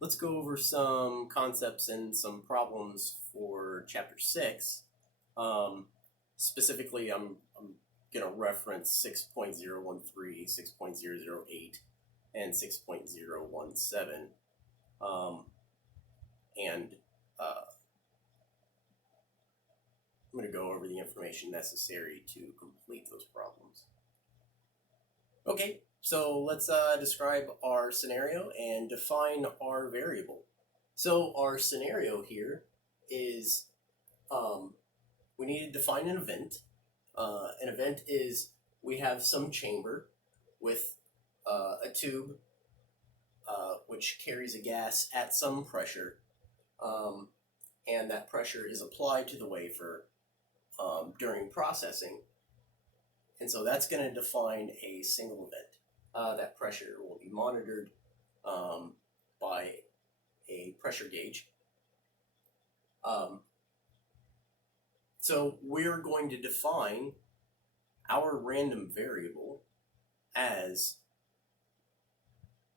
let's go over some concepts and some problems for Chapter 6. Um, Specifically, I'm going to reference 6.013, 6.008, and 6.017. Um, and I'm going to go over the information necessary to complete those problems. Okay, so let's describe our scenario and define our variable. So our scenario here is we need to define an event. An event is we have some chamber with a tube which carries a gas at some pressure, um, and that pressure is applied to the wafer during processing. And so that's going to define a single event. That pressure will be monitored by a pressure gauge. So we're going to define our random variable as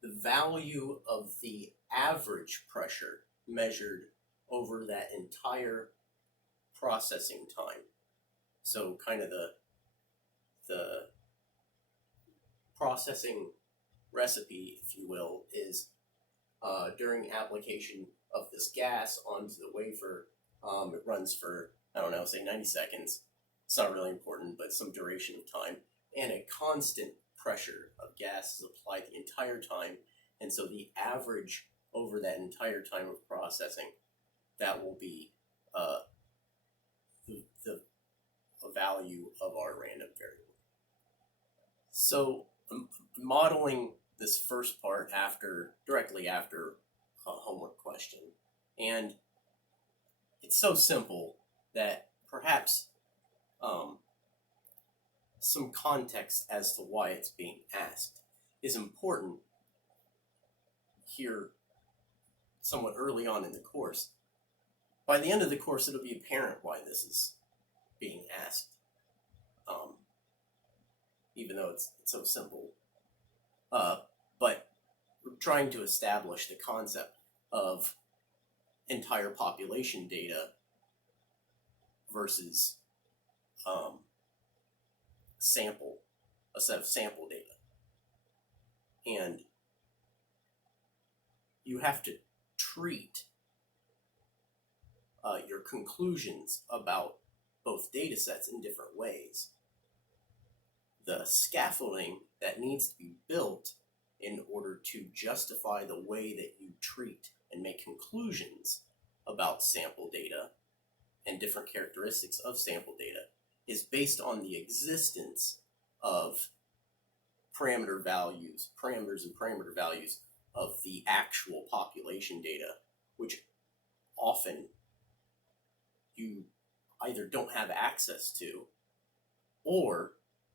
the value of the average pressure measured over that entire processing time. So kind of the processing recipe, if you will, is during application of this gas onto the wafer, it runs for, I don't know, say 90 seconds. It's not really important, but some duration of time. And a constant pressure of gas is applied the entire time. And so the average over that entire time of processing, that will be the value of our random variable. So I'm modeling this first part directly after a homework question. And it's so simple that perhaps some context as to why it's being asked is important here somewhat early on in the course. By the end of the course, it'll be apparent why this is being asked, even though it's so simple. But we're trying to establish the concept of entire population data versus a set of sample data. And you have to treat your conclusions about both data sets in different ways. The scaffolding that needs to be built in order to justify the way that you treat and make conclusions about sample data and different characteristics of sample data is based on the existence of parameters and parameter values of the actual population data, which often you either don't have access to, or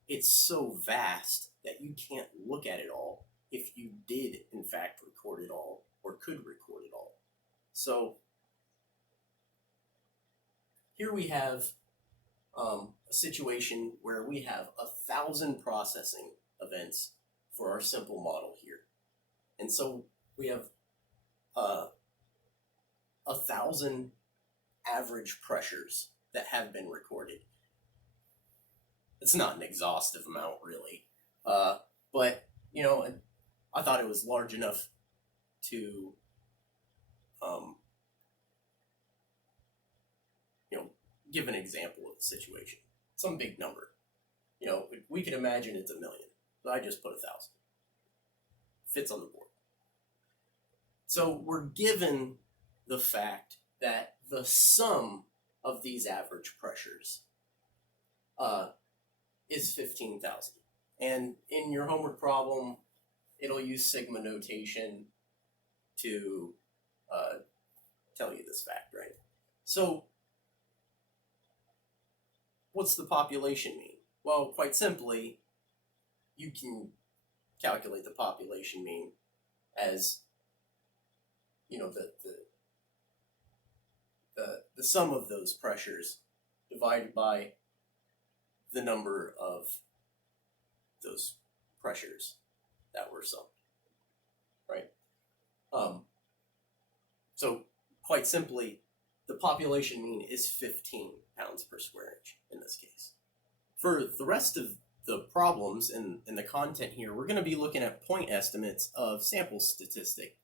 it's so vast that you can't look at it all if you did in fact record it all or could record it all. So here we have a situation where we have 1,000 processing events for our simple model here. And so we have 1,000 average pressures that have been recorded. It's not an exhaustive amount, really. But, I thought it was large enough to, give an example of the situation. Some big number. We could imagine it's 1 million, but I just put 1,000. Fits on the board. So we're given the fact that the sum of these average pressures is 15,000. And in your homework problem, it'll use sigma notation to tell you this fact, right? So what's the population mean? Well, quite simply, you can calculate the population mean as the sum of those pressures divided by the number of those pressures that were summed, right? quite simply, the population mean is 15 pounds per square inch in this case. For the rest of the problems in the content here, we're going to be looking at point estimates of sample statistic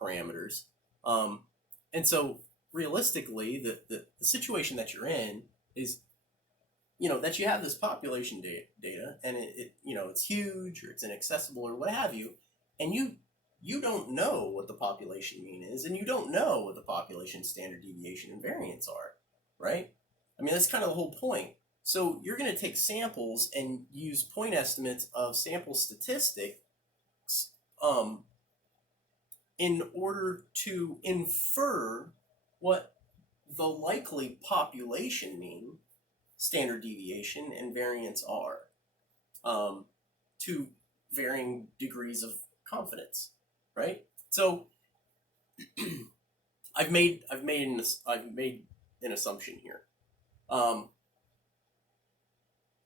parameters. And so realistically, the situation that you're in is, that you have this population data and it's huge or it's inaccessible or what have you, and you don't know what the population mean is, and you don't know what the population standard deviation and variance are, right? I mean, that's kind of the whole point. So you're going to take samples and use point estimates of sample statistics in order to infer what the likely population mean, standard deviation, and variance are, to varying degrees of confidence, right? So I've made an assumption here.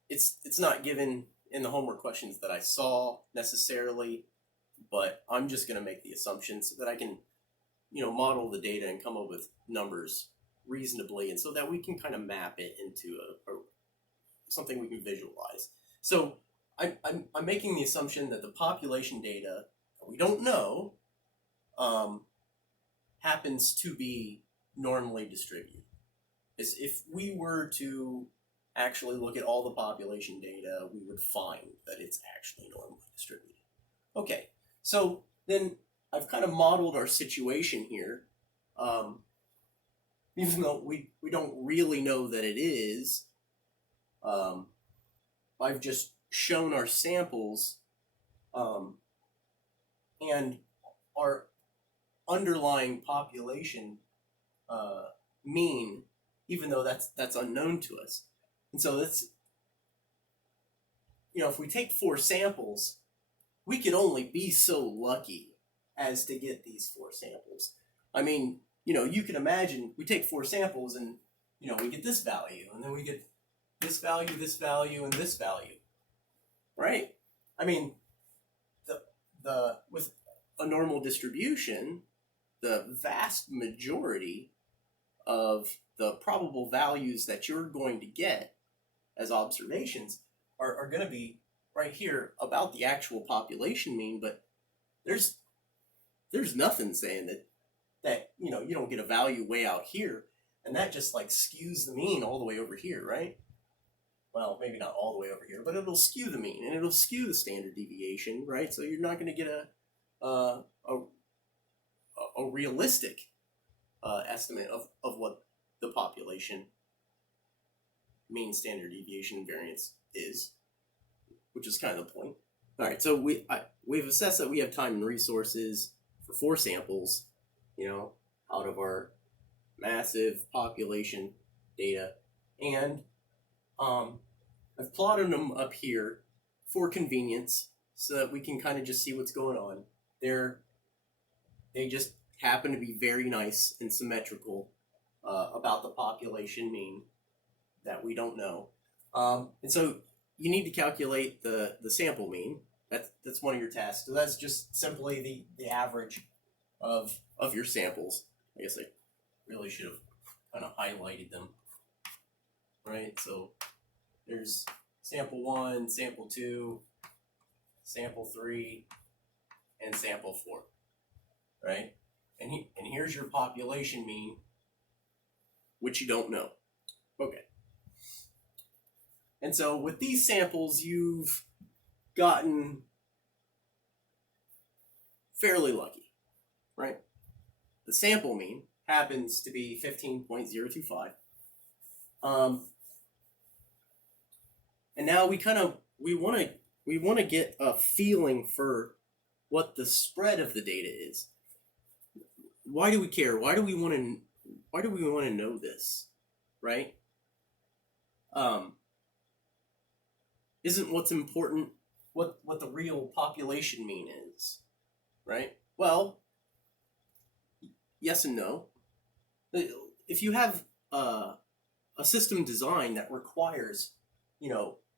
It's not given in the homework questions that I saw necessarily, but I'm just going to make the assumption so that I can, model the data and come up with numbers reasonably, and so that we can kind of map it into something we can visualize. So I'm making the assumption that the population data that we don't know happens to be normally distributed. As if we were to actually look at all the population data, we would find that it's actually normally distributed. Okay, so then I've kind of modeled our situation here, even though we don't really know that it is. I've just shown our samples and our underlying population mean, even though that's unknown to us. And so that's, if we take 4 samples, we could only be so lucky as to get these 4 samples. I mean, you can imagine we take 4 samples and, we get this value, and then we get this value, and this value, right? I mean, the with a normal distribution, the vast majority of the probable values that you're going to get as observations are going to be right here about the actual population mean, but there's nothing saying that you don't get a value way out here, and that just like skews the mean all the way over here, right? Well, maybe not all the way over here, but it'll skew the mean and it'll skew the standard deviation, right? So you're not going to get a realistic estimate of what the population mean, standard deviation, variance is, which is kind of the point. All right, so we've assessed that we have time and resources for 4 samples, out of our massive population data, and I've plotted them up here for convenience so that we can kind of just see what's going on. They just happen to be very nice and symmetrical about the population mean that we don't know. And so you need to calculate the sample mean. That's one of your tasks. So that's just simply the average of your samples. I guess I really should have kind of highlighted them. Right, so there's sample 1, sample 2, sample 3, and sample 4, right? And here's your population mean, which you don't know. Okay. And so with these samples, you've gotten fairly lucky, right? The sample mean happens to be 15.025. And now we want to get a feeling for what the spread of the data is. Why do we care? Why do we want to know this, right? Isn't what's important what the real population mean is, right? Well, yes and no. If you have a system design that requires,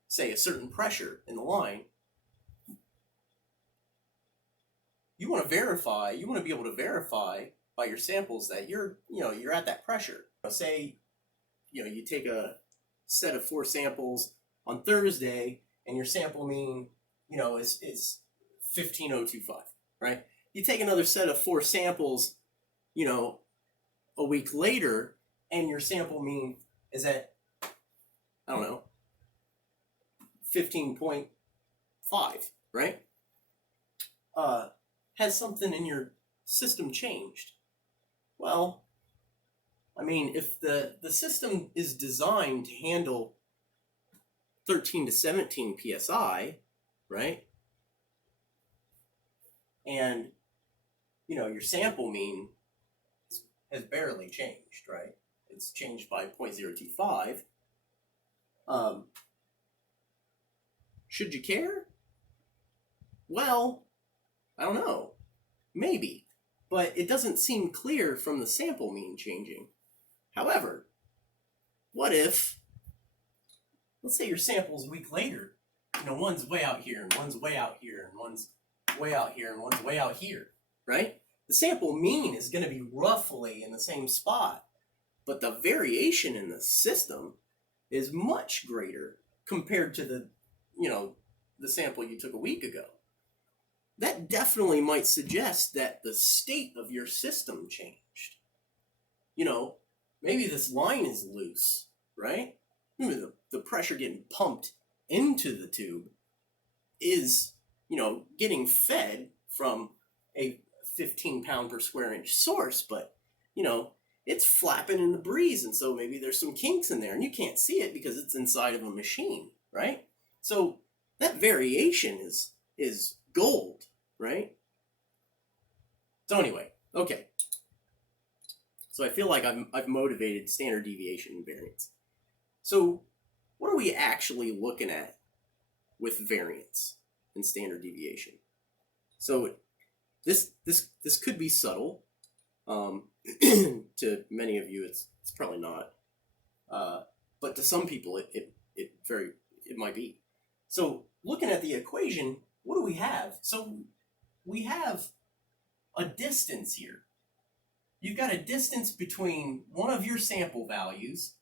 say a certain pressure in the line, you want to be able to verify by your samples that you're at that pressure. Say, you take a set of 4 samples on Thursday, and your sample mean, is 15,025, right? You take another set of 4 samples, a week later, and your sample mean is at, I don't know, 15.5, right? Has something in your system changed? Well, I mean, if the system is designed to handle 13 to 17 psi, right? And, your sample mean has barely changed, right? It's changed by 0.025. Should you care? Well, I don't know. Maybe. But it doesn't seem clear from the sample mean changing. However, what if, let's say your sample's a week later, one's way out here, and one's way out here, and one's way out here, and one's way out here, right? The sample mean is going to be roughly in the same spot, but the variation in the system is much greater compared to the sample you took a week ago. That definitely might suggest that the state of your system changed. Maybe this line is loose, right? Maybe the pressure getting pumped into the tube is, getting fed from a 15 pound per square inch source, but, it's flapping in the breeze, and so maybe there's some kinks in there, and you can't see it because it's inside of a machine, right? So that variation is gold, right? So anyway, okay. So I feel like I've motivated standard deviation and variance. So what are we actually looking at with variance and standard deviation? So this could be subtle. To many of you, it's probably not. But to some people, it might be. So looking at the equation, what do we have? So we have a distance here. You've got a distance between one of your sample values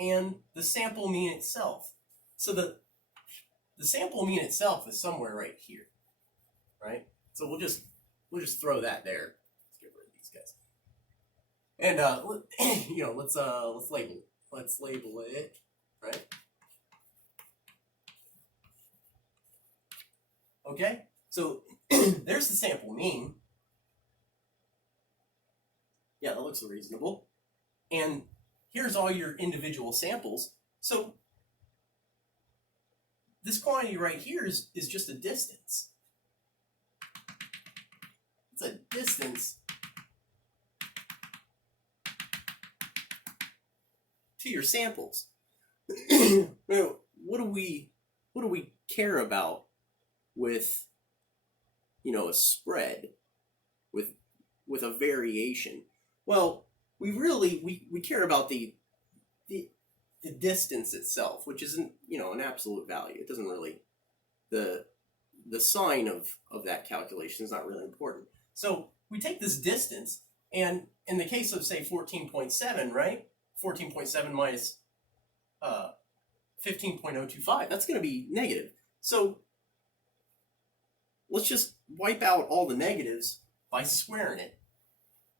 and the sample mean itself. So the sample mean itself is somewhere right here, right? So we'll just throw that there. Let's get rid of these guys. And let's label it, right? Okay, so there's the sample mean. Yeah, that looks reasonable. And here's all your individual samples. So this quantity right here is just a distance. It's a distance to your samples. Now, what do we care about with a spread with a variation? Well, we care about the distance itself, which isn't an absolute value. It doesn't really, the sign of that calculation is not really important. So we take this distance, and in the case of, say, 14.7, right? 14.7 minus 15.025, that's going to be negative. So let's just wipe out all the negatives by squaring it,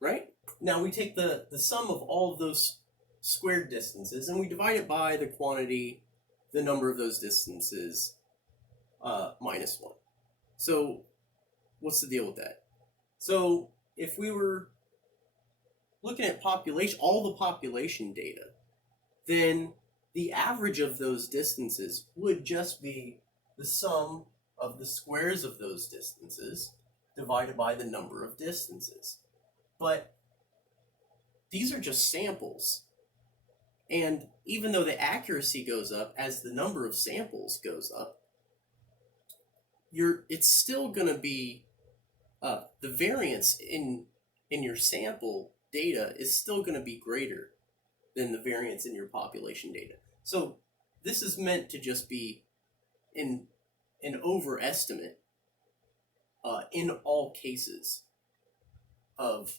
right? Now we take the sum of all of those squared distances, and we divide it by the quantity, the number of those distances, minus 1. So what's the deal with that? So if we were looking at all the population data, then the average of those distances would just be the sum of the squares of those distances divided by the number of distances. But these are just samples. And even though the accuracy goes up as the number of samples goes up, it's still going to be the variance in your sample data is still going to be greater than the variance in your population data. So this is meant to just be an overestimate in all cases of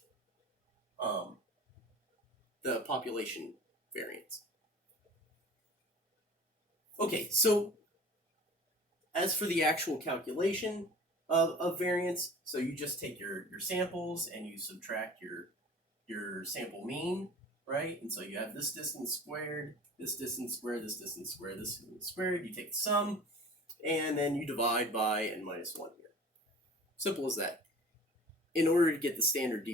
the population variance. Okay, so as for the actual calculation of variance, so you just take your samples and you subtract your sample mean, right? And so you have this distance squared, this distance squared, this distance squared, this distance squared. You take the sum, and then you divide by n minus 1 here. Simple as that. In order to get the standard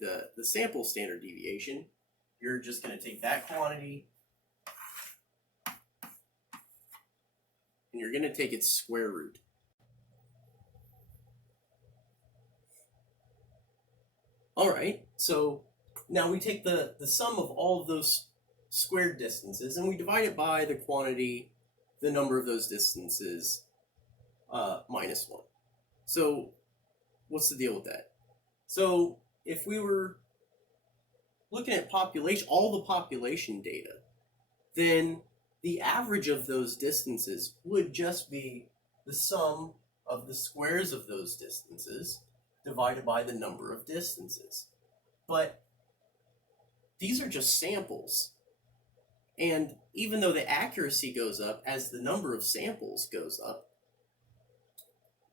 the sample standard deviation, you're just going to take that quantity and you're going to take its square root. All right, so now we take the sum of all of those squared distances and we divide it by the quantity, the number of those distances, minus 1. So what's the deal with that? So if we were looking at population, all the population data, then the average of those distances would just be the sum of the squares of those distances divided by the number of distances. But these are just samples. And even though the accuracy goes up as the number of samples goes up,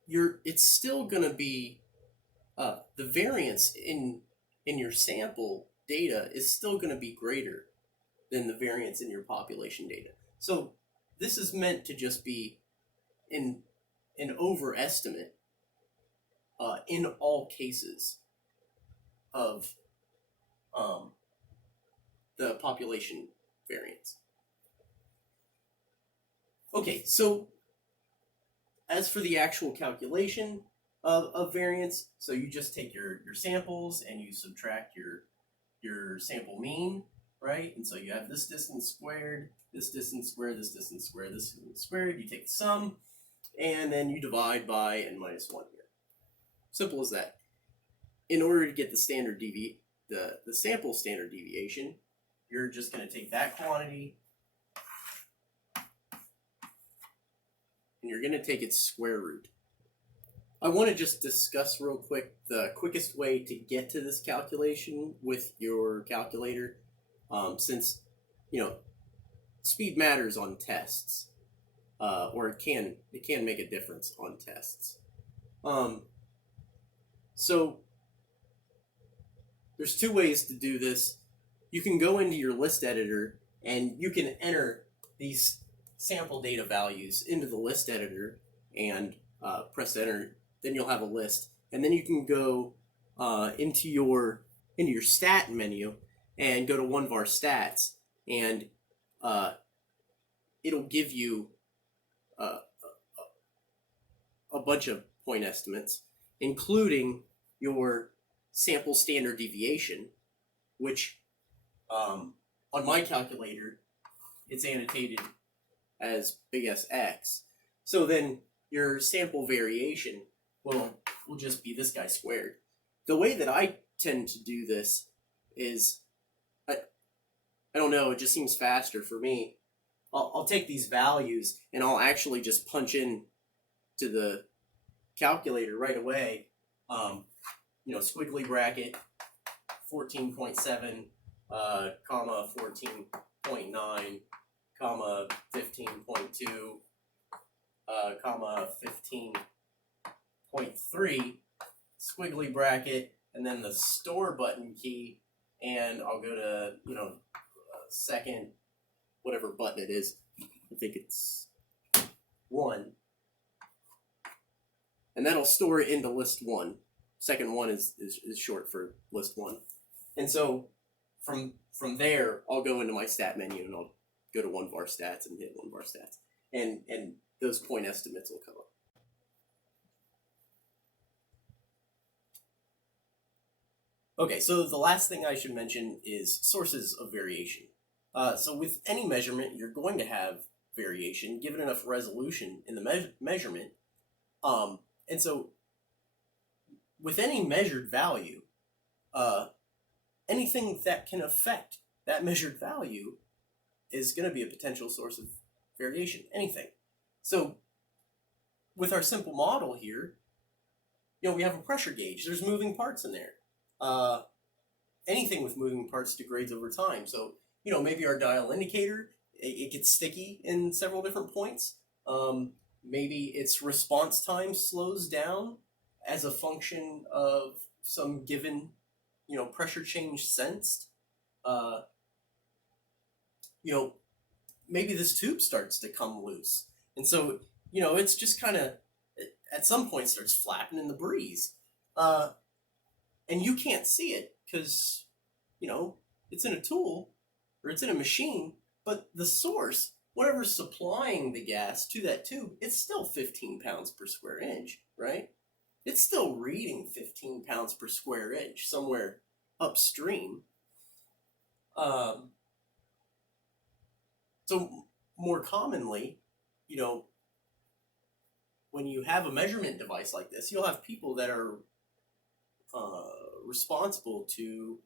it's still going to be the variance in your sample data is still going to be greater than the variance in your population data. So this is meant to just be an overestimate in all cases of the population variance. Okay, so as for the actual calculation of variance, so you just take your samples and you subtract your sample mean, right? And so you have this distance squared, this distance squared, this distance squared, this distance squared. You take the sum, and then you divide by n minus 1 here. Simple as that. In order to get the standard the sample standard deviation, you're just going to take that quantity and you're going to take its square root. I want to just discuss real quick the quickest way to get to this calculation with your calculator, since speed matters on tests, or it can make a difference on tests. So there's two ways to do this. You can go into your list editor and you can enter these sample data values into the list editor and press enter. Then you'll have a list, and then you can go into your stat menu and go to one of our stats, and it'll give you a bunch of point estimates, including your sample standard deviation, which on my calculator it's annotated as big S X. So then your sample variation will just be this guy squared. The way that I tend to do this is, I don't know, it just seems faster for me. I'll take these values and I'll actually just punch in to the calculator right away. Squiggly bracket 14.7, comma 14.9, comma 15.2, comma 15.3, squiggly bracket, and then the store button key, and I'll go to second, whatever button it is. I think it's 1, and that'll store it into list 1. Second one is short for list 1, and so from there I'll go into my stat menu and I'll go to one of our stats and hit one of our stats, and those point estimates will come up. Okay, so the last thing I should mention is sources of variation. So with any measurement, you're going to have variation given enough resolution in the measurement. And so with any measured value, anything that can affect that measured value is going to be a potential source of variation, anything. So with our simple model here, we have a pressure gauge. There's moving parts in there. anything with moving parts degrades over time. So, maybe our dial indicator, it gets sticky in several different points. Maybe its response time slows down as a function of some given, pressure change sensed. Uh, you know, Maybe this tube starts to come loose. And so, it's just kind of, at some point, starts flapping in the breeze. Uh, and you can't see it because, it's in a tool or it's in a machine, but the source, whatever's supplying the gas to that tube, it's still 15 pounds per square inch, right? It's still reading 15 pounds per square inch somewhere upstream. So more commonly, you know, when you have a measurement device like this, you'll have people that are responsible to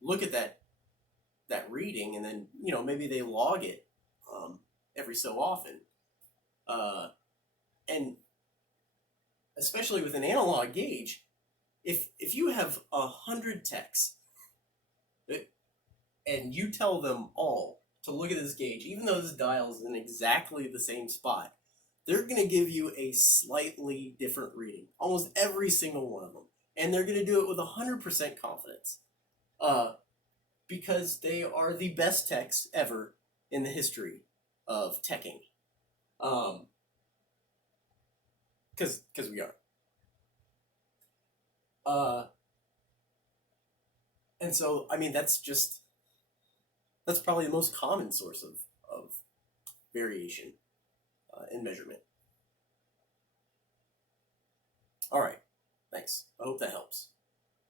look at that reading, and then maybe they log it every so often, and especially with an analog gauge, if you have 100 techs and you tell them all to look at this gauge, even though this dial is in exactly the same spot, they're going to give you a slightly different reading, almost every single one of them. And they're going to do it with 100% confidence because they are the best techs ever in the history of teching. Because we are. And so, I mean, that's probably the most common source of variation in measurement. All right, thanks. I hope that helps.